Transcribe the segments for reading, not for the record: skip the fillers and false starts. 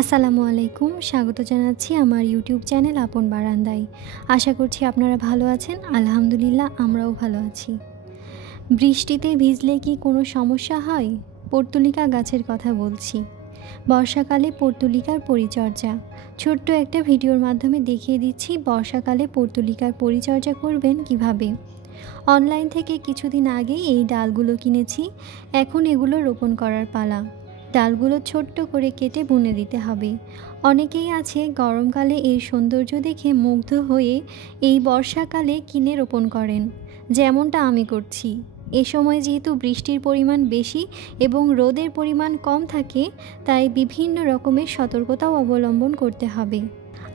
আসসালামু আলাইকুম। স্বাগত জানাচ্ছি আমার ইউটিউব চ্যানেল আপন বারান্দায়। আশা করছি আপনারা ভালো আছেন। আলহামদুলিল্লাহ আমরাও ভালো আছি। বৃষ্টিতে ভিজলে কি কোনো সমস্যা হয়? পর্তুলিকা গাছের কথা বলছি। বর্ষাকালে পর্তুলিকার পরিচর্যা। ছোট্ট একটা ভিডিওর মাধ্যমে দেখিয়ে দিচ্ছি বর্ষাকালে পর্তুলিকার পরিচর্যা করবেন কিভাবে। অনলাইন থেকে কিছুদিন আগেই এই ডালগুলো কিনেছি। এখন এগুলো রোপণ করার পালা। ডালগুলো ছোট্ট করে কেটে বুনে দিতে হবে। অনেকেই আছে গরমকালে এর সৌন্দর্য দেখে মুগ্ধ হয়ে এই বর্ষাকালে কিনে রোপণ করেন, যেমনটা আমি করছি। এ সময় যেহেতু বৃষ্টির পরিমাণ বেশি এবং রোদের পরিমাণ কম থাকে, তাই বিভিন্ন রকমের সতর্কতাও অবলম্বন করতে হবে।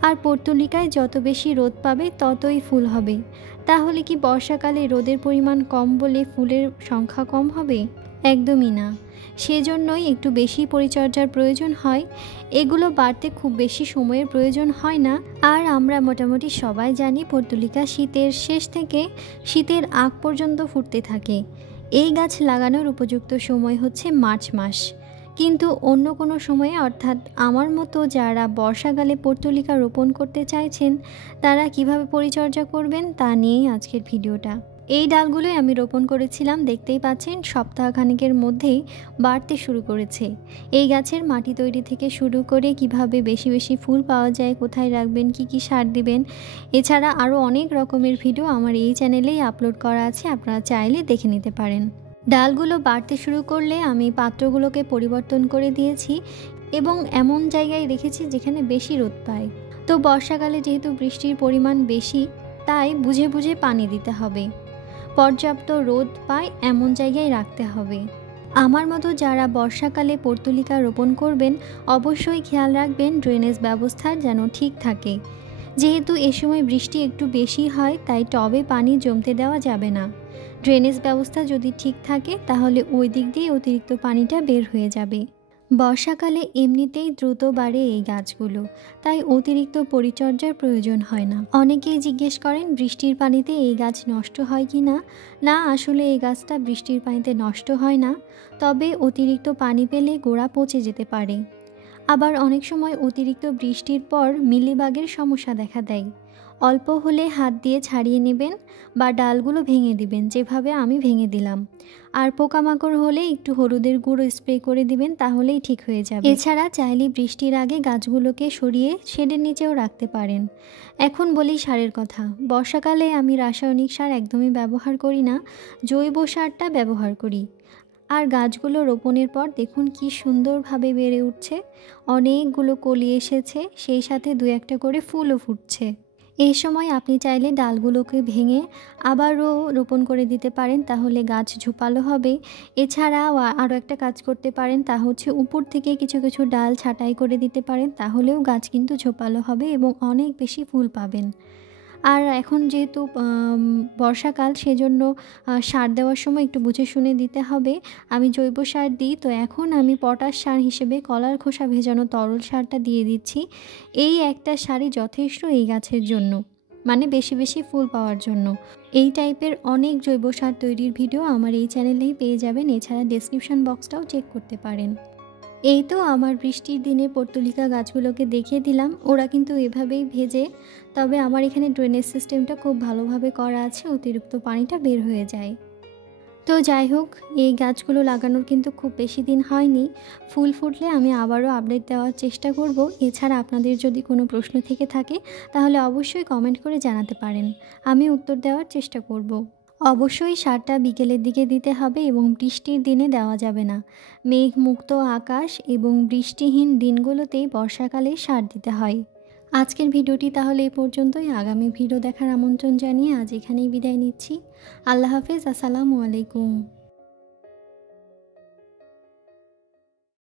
আর পর্তুলিকায় যত বেশি রোদ পাবে ততই ফুল হবে। তাহলে কি বর্ষাকালে রোদের পরিমাণ কম বলে ফুলের সংখ্যা কম হবে? একদমই না। সেজন্যই একটু বেশি পরিচর্যার প্রয়োজন হয়। এগুলো বাড়তে খুব বেশি সময়ের প্রয়োজন হয় না। আর আমরা মোটামুটি সবাই জানি পর্তুলিকা শীতের শেষ থেকে শীতের আগ পর্যন্ত ফুটতে থাকে। এই গাছ লাগানোর উপযুক্ত সময় হচ্ছে মার্চ মাস। কিন্তু অন্য কোনো সময়ে, অর্থাৎ আমার মতো যারা বর্ষাকালে পর্তুলিকা রোপণ করতে চাইছেন, তারা কিভাবে পরিচর্যা করবেন তা নিয়েই আজকের ভিডিওটা। এই ডালগুলোই আমি রোপণ করেছিলাম, দেখতেই পাচ্ছেন সপ্তাহখানেকের মধ্যেই বাড়তে শুরু করেছে। এই গাছের মাটি তৈরি থেকে শুরু করে কিভাবে বেশি বেশি ফুল পাওয়া যায়, কোথায় রাখবেন, কি কি সার দিবেন, এছাড়া আরও অনেক রকমের ভিডিও আমার এই চ্যানেলেই আপলোড করা আছে, আপনারা চাইলে দেখে নিতে পারেন। ডালগুলো বাড়তে শুরু করলে আমি পাত্রগুলোকে পরিবর্তন করে দিয়েছি এবং এমন জায়গায় রেখেছি যেখানে বেশি রোদ পায়। তো বর্ষাকালে যেহেতু বৃষ্টির পরিমাণ বেশি, তাই বুঝে বুঝে পানি দিতে হবে। পর্যাপ্ত রোদ পায় এমন জায়গায় রাখতে হবে। আমার মতো যারা বর্ষাকালে পর্তুলিকা রোপণ করবেন, অবশ্যই খেয়াল রাখবেন ড্রেনেজ ব্যবস্থার যেন ঠিক থাকে। যেহেতু এ সময় বৃষ্টি একটু বেশি হয়, তাই টবে পানি জমতে দেওয়া যাবে না। ড্রেনেজ ব্যবস্থা যদি ঠিক থাকে তাহলে ওই দিক দিয়ে অতিরিক্ত পানিটা বের হয়ে যাবে। বর্ষাকালে এমনিতেই দ্রুত বাড়ে এই গাছগুলো, তাই অতিরিক্ত পরিচর্যার প্রয়োজন হয় না। অনেকেই জিজ্ঞেস করেন বৃষ্টির পানিতে এই গাছ নষ্ট হয় কি না। না, আসলে এই গাছটা বৃষ্টির পানিতে নষ্ট হয় না, তবে অতিরিক্ত পানি পেলে গোড়া পচে যেতে পারে। আবার অনেক সময় অতিরিক্ত বৃষ্টির পর মিলিবাগের সমস্যা দেখা দেয়। অল্প হলে হাত দিয়ে ছাড়িয়ে নেবেন বা ডালগুলো ভেঙে দিবেন, যেভাবে আমি ভেঙে দিলাম। আর পোকামাকড় হলে একটু হলুদের গুঁড়ো স্প্রে করে দিবেন, তাহলেই ঠিক হয়ে যাবে। এছাড়া চাইলে বৃষ্টির আগে গাছগুলোকে সরিয়ে শেডের নিচেও রাখতে পারেন। এখন বলি সারের কথা। বর্ষাকালে আমি রাসায়নিক সার একদমই ব্যবহার করি না, জৈব সারটা ব্যবহার করি। আর গাছগুলো রোপণের পর দেখুন কি সুন্দরভাবে বেড়ে উঠছে। অনেকগুলো কলি এসেছে, সেই সাথে দু একটা করে ফুলও ফুটছে। এই সময় আপনি চাইলে ডালগুলোকে ভেঙে আবারও রোপণ করে দিতে পারেন, তাহলে গাছ ঝোপালো হবে। এছাড়াও আরও একটা কাজ করতে পারেন, তা হচ্ছে উপর থেকে কিছু কিছু ডাল ছাঁটাই করে দিতে পারেন, তাহলেও গাছ কিন্তু ঝোপালো হবে এবং অনেক বেশি ফুল পাবেন। আর এখন যেহেতু বর্ষাকাল, সেজন্য সার দেওয়ার সময় একটু বুঝে শুনে দিতে হবে। আমি জৈব সার দিই, তো এখন আমি পটাশ সার হিসেবে কলার খোসা ভেজানো তরল সারটা দিয়ে দিচ্ছি। এই একটা সারই যথেষ্ট এই গাছের জন্য, মানে বেশি বেশি ফুল পাওয়ার জন্য। এই টাইপের অনেক জৈব সার তৈরির ভিডিও আমার এই চ্যানেলেই পেয়ে যাবেন। এছাড়া ডেসক্রিপশন বক্সটাও চেক করতে পারেন। এই তো আমার বৃষ্টির দিনে পর্তুলিকা গাছগুলোকে দেখিয়ে দিলাম। ওরা কিন্তু এভাবেই ভেজে, তবে আমার এখানে ড্রেনেজ সিস্টেমটা খুব ভালোভাবে করা আছে, অতিরিক্ত পানিটা বের হয়ে যায়। তো যাই হোক, এই গাছগুলো লাগানোর কিন্তু খুব বেশি দিন হয়নি। ফুল ফুটলে আমি আবারও আপডেট দেওয়ার চেষ্টা করব। এছাড়া আপনাদের যদি কোনো প্রশ্ন থেকে থাকে তাহলে অবশ্যই কমেন্ট করে জানাতে পারেন, আমি উত্তর দেওয়ার চেষ্টা করব। অবশ্যই সারটা বিকেলের দিকে দিতে হবে এবং বৃষ্টির দিনে দেওয়া যাবে না। মেঘমুক্ত আকাশ এবং বৃষ্টিহীন দিনগুলোতেই বর্ষাকালে সার দিতে হয়। আজকের ভিডিওটি তাহলে এই পর্যন্তই। আগামী ভিডিও দেখার আমন্ত্রণ জানিয়ে আজ এখানেই বিদায় নিচ্ছি। আল্লাহ হাফেজ। আসসালামু আলাইকুম।